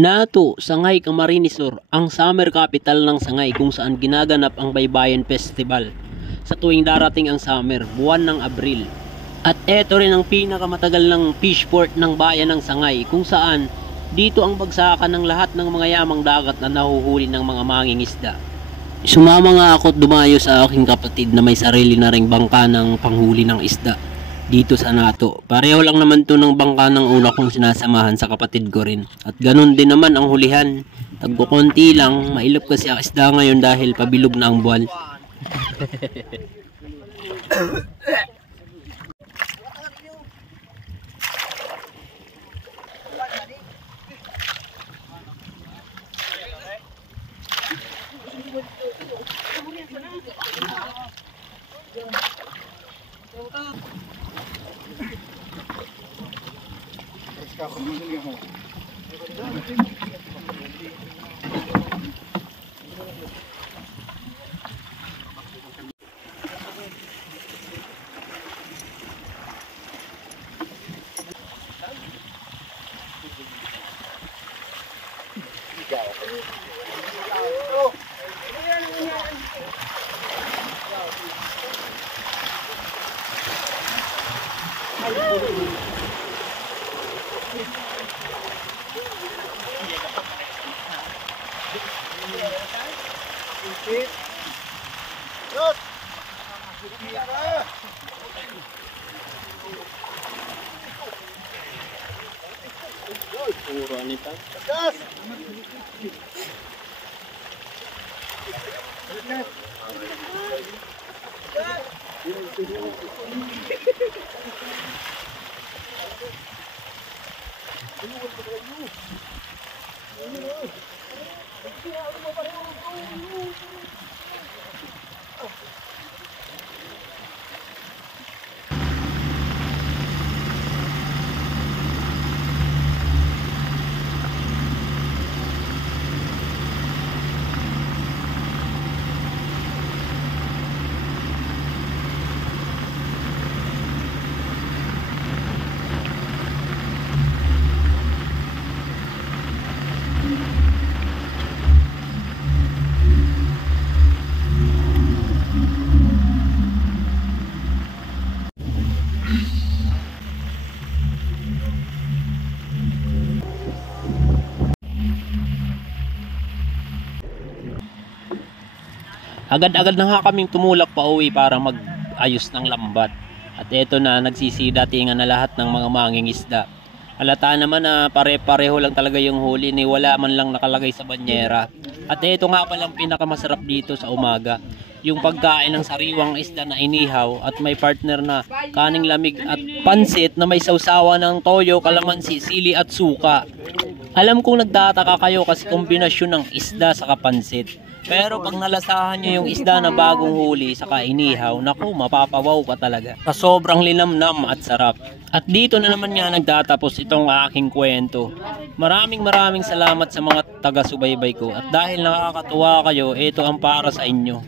Nato, Sangay, Camarines Sur, ang summer capital ng Sangay kung saan ginaganap ang Baybayin Festival sa tuwing darating ang summer, buwan ng Abril. At eto rin ang pinakamatagal ng fish port ng bayan ng Sangay kung saan dito ang bagsakan ng lahat ng mga yamang dagat na nahuhuli ng mga mangingisda. Sumama nga ako at dumayo sa aking kapatid na may sarili na ring bangka ng panghuli ng isda dito sa Nato. Pareho lang naman to ng bangka ng una kong sinasamahan sa kapatid ko rin. At ganun din naman ang hulihan. Tagkukunti lang, mailap kasi ang isda ngayon dahil pabilog na ang buwan. Agad-agad na nga kaming tumulak pa uwi para mag-ayos ng lambat. At eto na, nagsisidatingan na lahat ng mga mangingisda. Halata naman na pare-pareho lang talaga yung huli ni wala man lang nakalagay sa banyera. At eto nga palang pinakamasarap dito sa umaga. Yung pagkain ng sariwang isda na inihaw at may partner na kaning lamig at pansit na may sausawa ng toyo, kalamansi, sili at suka. Alam kong nagtataka kayo kasi kombinasyon ng isda sa kapansit. Pero pag nalasahan nyo yung isda na bagong huli sa inihaw, naku, mapapawaw ka talaga. Sa sobrang linamnam at sarap. At dito na naman nga nagtatapos itong aking kwento. Maraming salamat sa mga taga-subaybay ko. At dahil nakakatuwa kayo, ito ang para sa inyo.